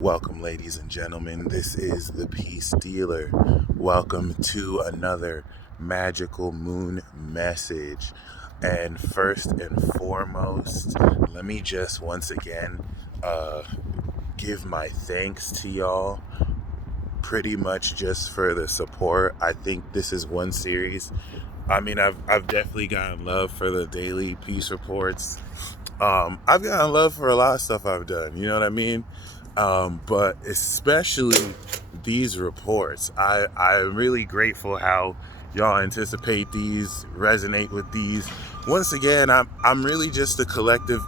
Welcome, ladies and gentlemen. This is the Peace Dealer. Welcome to another magical moon message. And first and foremost, let me just once again give my thanks to y'all pretty much just for the support. I think this is one series. I've definitely gotten love for the daily peace reports. I've gotten love for a lot of stuff I've done, you know what I mean? But especially these reports. I'm really grateful how y'all anticipate these, resonate with these. Once again, I'm really just a collective,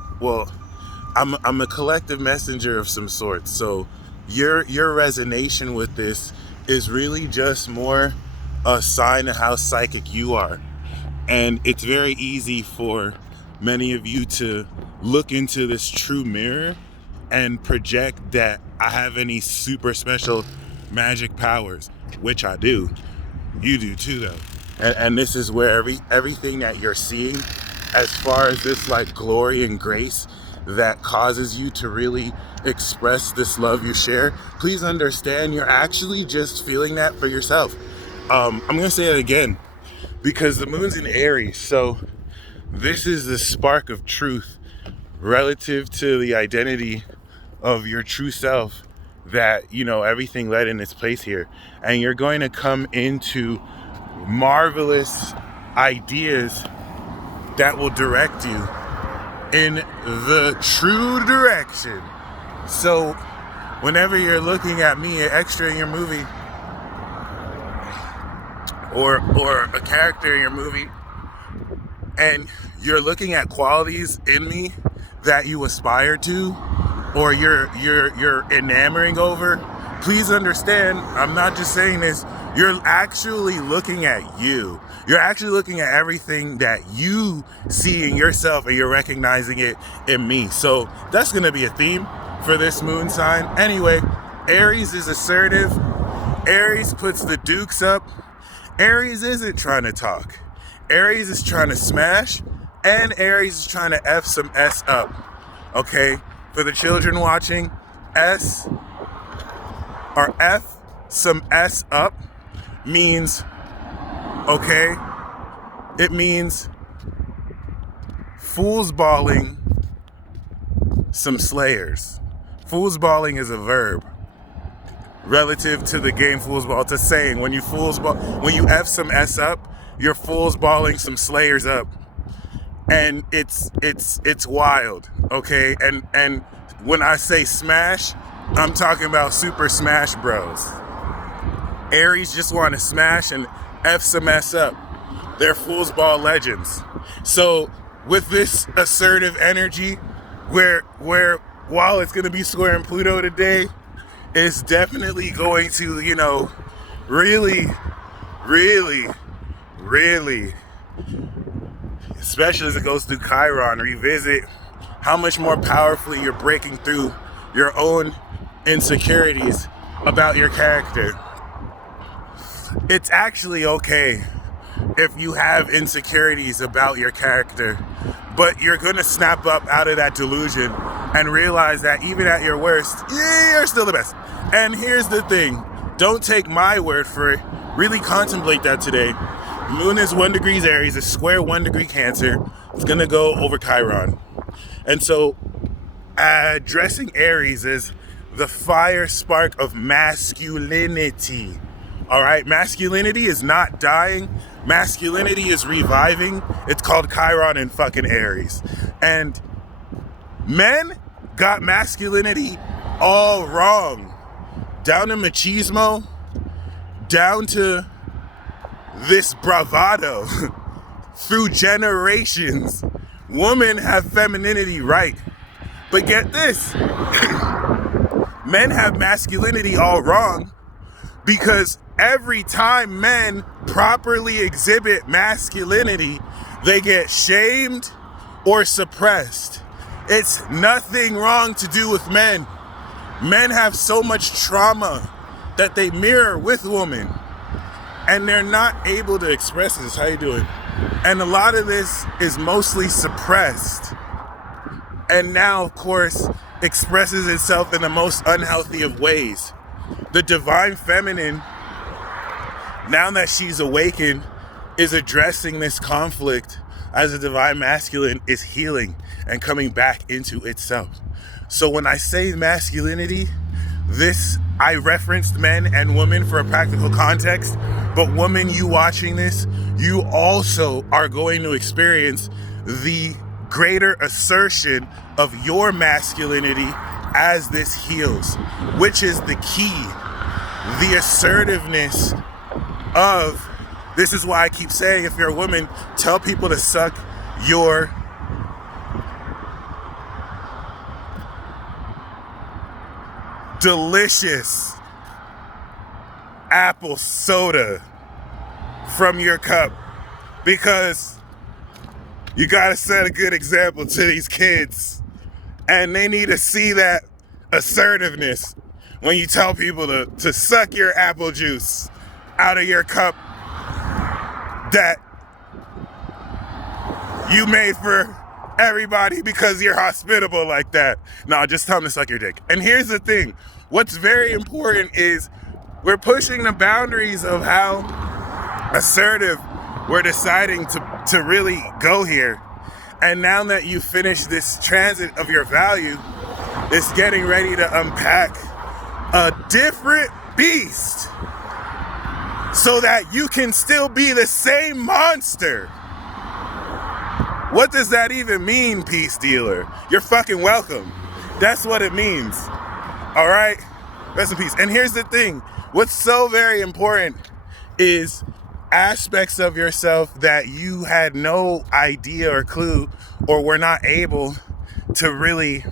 I'm a collective messenger of some sort. So your resonation with this is really just more a sign of how psychic you are. And it's very easy for many of you to look into this true mirror and project that I have any super special magic powers, which I do. You do too, though. And this is where everything that you're seeing, as far as this like glory and grace that causes you to really express this love you share, please understand you're actually just feeling that for yourself. I'm gonna say it again because the moon's in Aries, so this is the spark of truth relative to the identity of your true self, that everything led in its place here, and you're going to come into marvelous ideas that will direct you in the true direction. So whenever you're looking at me, an extra in your movie, or a character in your movie, and you're looking at qualities in me that you aspire to, or you're enamoring over, please understand, I'm not just saying this, you're actually looking at you. You're actually looking at everything that you see in yourself, and you're recognizing it in me. So that's going to be a theme for this moon sign. Anyway, Aries is assertive. Aries puts the dukes up. Aries isn't trying to talk. Aries is trying to smash, and Aries is trying to F some S up. Okay? For the children watching, S or F some S up means, okay, it means foolsballing some slayers. Foolsballing is a verb relative to the game foolsball. It's a saying, when you F some S up, you're foolsballing some slayers up. And it's wild, okay? And when I say smash, I'm talking about Super Smash Bros. Aries just want to smash and F some S up. They're foosball legends. So with this assertive energy, where while it's going to be squaring Pluto today, it's definitely going to, really, really, really, especially as it goes through Chiron, revisit how much more powerfully you're breaking through your own insecurities about your character. It's actually okay if you have insecurities about your character, but you're gonna snap up out of that delusion and realize that even at your worst, you're still the best. And here's the thing, don't take my word for it, really contemplate that today. Moon is 1 degree Aries, a square 1 degree Cancer. It's gonna go over Chiron. And so addressing Aries is the fire spark of masculinity. All right, masculinity is not dying. Masculinity is reviving. It's called Chiron in fucking Aries. And men got masculinity all wrong. Down to machismo, down to this bravado. Through generations, women have femininity right. But get this, men have masculinity all wrong, because every time men properly exhibit masculinity, they get shamed or suppressed. It's nothing wrong to do with men. Men have so much trauma that they mirror with women, and they're not able to express this. How you doing? And a lot of this is mostly suppressed. And now, of course, expresses itself in the most unhealthy of ways. The divine feminine, now that she's awakened, is addressing this conflict as the divine masculine is healing and coming back into itself. So when I say masculinity, I referenced men and women for a practical context, but woman, you watching this, you also are going to experience the greater assertion of your masculinity as this heals, which is the key. The assertiveness of, this is why I keep saying, if you're a woman, tell people to suck your delicious apple soda from your cup, because you gotta set a good example to these kids, and they need to see that assertiveness when you tell people to suck your apple juice out of your cup that you made for everybody because you're hospitable like that. No, just tell them to suck your dick. And here's the thing. What's very important is we're pushing the boundaries of how assertive we're deciding to really go here. And now that you finish this transit of your value, it's getting ready to unpack a different beast so that you can still be the same monster. What does that even mean, peace dealer? You're fucking welcome. That's what it means. All right? Rest in peace. And here's the thing. What's so very important is aspects of yourself that you had no idea or clue or were not able to really,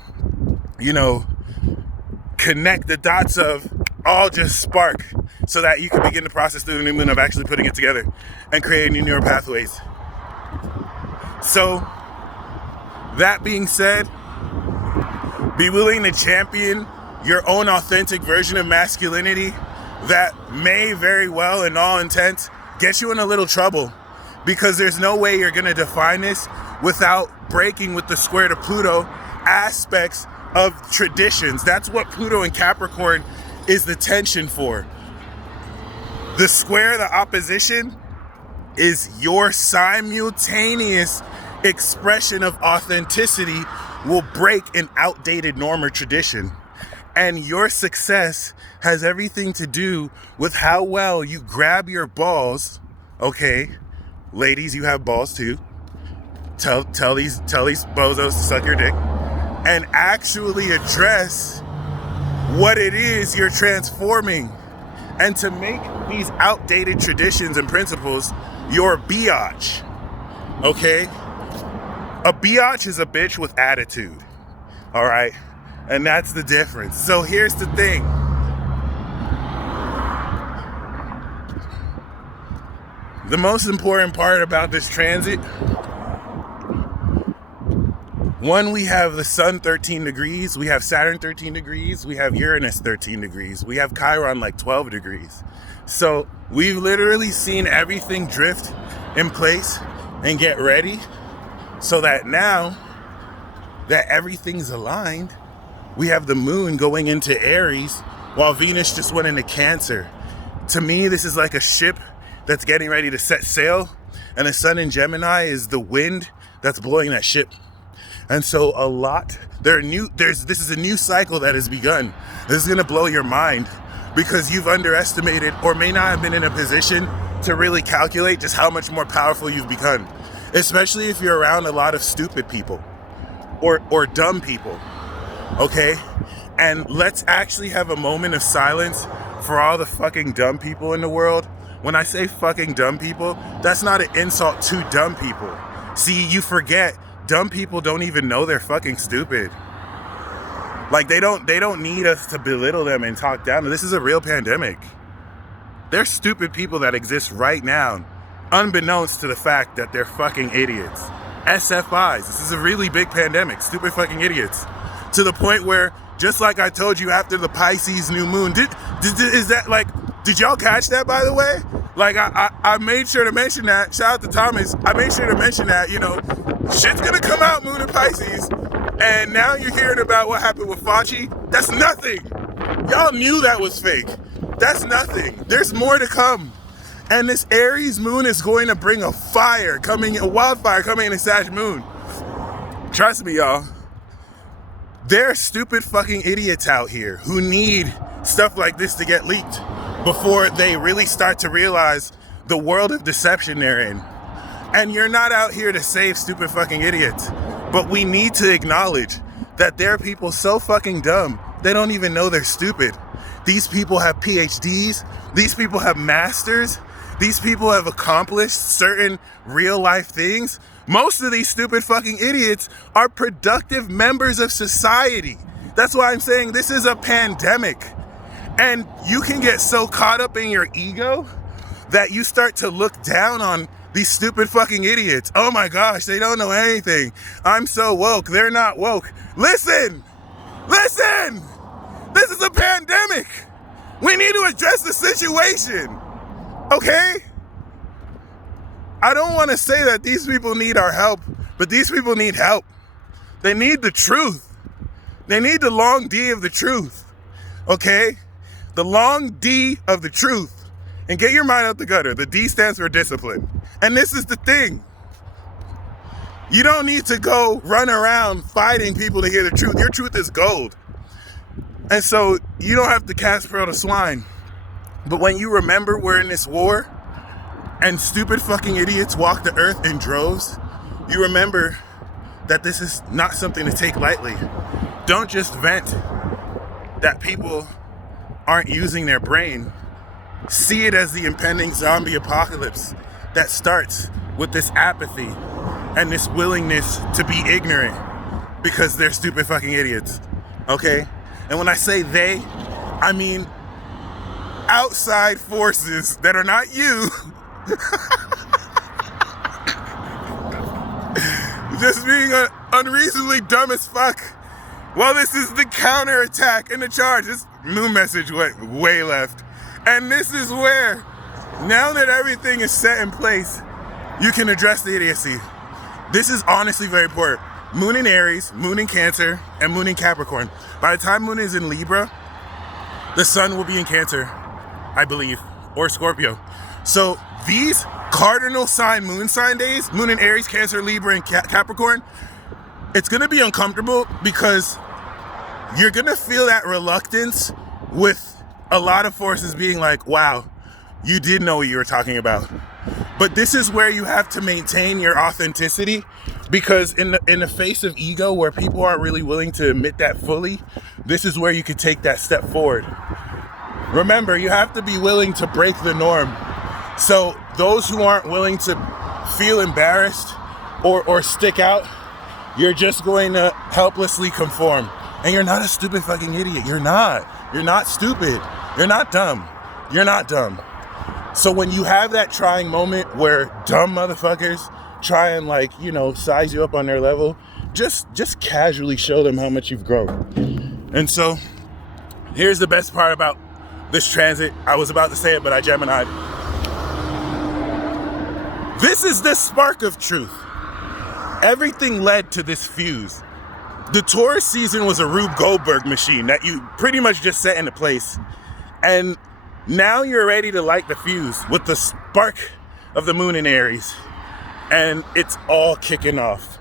connect the dots of, all just spark so that you can begin the process through the new moon of actually putting it together and creating new neural pathways. So, that being said, be willing to champion your own authentic version of masculinity that may very well, in all intent, get you in a little trouble, because there's no way you're going to define this without breaking with the square to Pluto aspects of traditions. That's what Pluto and Capricorn is the tension for. The square, the opposition, is your simultaneous expression of authenticity will break an outdated norm or tradition. And your success has everything to do with how well you grab your balls. Okay, ladies, you have balls too. Tell these bozos to suck your dick and actually address what it is you're transforming, and to make these outdated traditions and principles your biatch. Okay? A biatch is a bitch with attitude. All right? And that's the difference. So here's the thing. The most important part about this transit, one, we have the sun 13 degrees, we have Saturn 13 degrees, we have Uranus 13 degrees, we have Chiron like 12 degrees. So we've literally seen everything drift in place and get ready so that now that everything's aligned, we have the moon going into Aries while Venus just went into Cancer. To me, this is like a ship that's getting ready to set sail, and the sun in Gemini is the wind that's blowing that ship. And so this is a new cycle that has begun. This is gonna blow your mind because you've underestimated or may not have been in a position to really calculate just how much more powerful you've become, especially if you're around a lot of stupid people or dumb people, okay? And let's actually have a moment of silence for all the fucking dumb people in the world. When I say fucking dumb people, that's not an insult to dumb people. See, you forget, dumb people don't even know they're fucking stupid. Like, they don't need us to belittle them and talk down. This is a real pandemic. There's stupid people that exist right now, unbeknownst to the fact that they're fucking idiots. SFIs. This is a really big pandemic. Stupid fucking idiots. To the point where, just like I told you after the Pisces new moon, did y'all catch that, by the way? Like, I made sure to mention that. Shout out to Thomas. I made sure to mention that, shit's gonna come out, moon and Pisces. And now you're hearing about what happened with Fauci. That's nothing. Y'all knew that was fake. That's nothing. There's more to come. And this Aries moon is going to bring a wildfire coming in a Sag moon. Trust me, y'all. There are stupid fucking idiots out here who need stuff like this to get leaked before they really start to realize the world of deception they're in. And you're not out here to save stupid fucking idiots. But we need to acknowledge that there are people so fucking dumb, they don't even know they're stupid. These people have PhDs. These people have masters. These people have accomplished certain real life things. Most of these stupid fucking idiots are productive members of society. That's why I'm saying this is a pandemic. And you can get so caught up in your ego that you start to look down on these stupid fucking idiots. Oh my gosh, they don't know anything. I'm so woke. They're not woke. Listen! Listen! This is a pandemic. We need to address the situation. Okay? I don't want to say that these people need our help, but these people need help. They need the truth. They need the long D of the truth. Okay? The long D of the truth. And get your mind out the gutter. The D stands for discipline. And this is the thing. You don't need to go run around fighting people to hear the truth. Your truth is gold. And so you don't have to cast pearl to swine. But when you remember we're in this war and stupid fucking idiots walk the earth in droves, you remember that this is not something to take lightly. Don't just vent that people aren't using their brain. See it as the impending zombie apocalypse that starts with this apathy and this willingness to be ignorant because they're stupid fucking idiots. Okay? And when I say they, I mean outside forces that are not you. Just being unreasonably dumb as fuck. Well, this is the counterattack and the charge. This moon message went way left. And this is where, now that everything is set in place, you can address the idiocy. This is honestly very important. Moon in Aries, Moon in Cancer, and Moon in Capricorn. By the time Moon is in Libra, the Sun will be in Cancer, I believe, or Scorpio. So these cardinal sign Moon sign days, Moon in Aries, Cancer, Libra, and Capricorn, it's going to be uncomfortable because you're going to feel that reluctance with a lot of forces being like, wow, you did know what you were talking about. But this is where you have to maintain your authenticity, because in the face of ego where people aren't really willing to admit that fully, this is where you could take that step forward. Remember, you have to be willing to break the norm. So those who aren't willing to feel embarrassed or stick out, you're just going to helplessly conform. And you're not a stupid fucking idiot. You're not. You're not stupid. You're not dumb. You're not dumb. So when you have that trying moment where dumb motherfuckers try and size you up on their level, just casually show them how much you've grown. And so here's the best part about this transit. I was about to say it, but I Gemini'd. This is the spark of truth. Everything led to this fuse. The Taurus season was a Rube Goldberg machine that you pretty much just set into place. And now you're ready to light the fuse with the spark of the Moon in Aries. And it's all kicking off.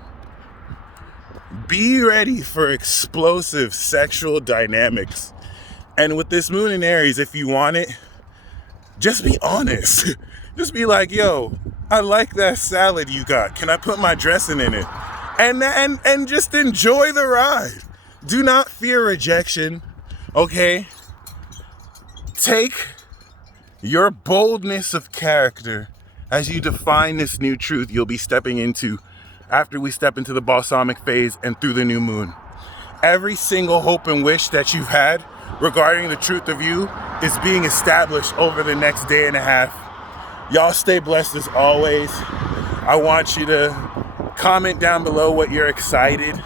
Be ready for explosive sexual dynamics. And with this Moon in Aries, if you want it, just be honest. Just be like, yo, I like that salad you got. Can I put my dressing in it? And just enjoy the ride. Do not fear rejection, okay? Take your boldness of character as you define this new truth you'll be stepping into after we step into the balsamic phase and through the new moon. Every single hope and wish that you've had regarding the truth of you is being established over the next day and a half. Y'all stay blessed as always. I want you to comment down below what you're excited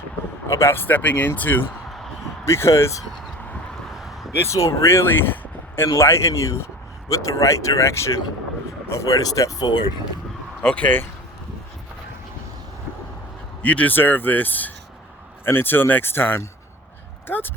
about stepping into, because this will really enlighten you with the right direction of where to step forward. Okay? You deserve this. And until next time, God's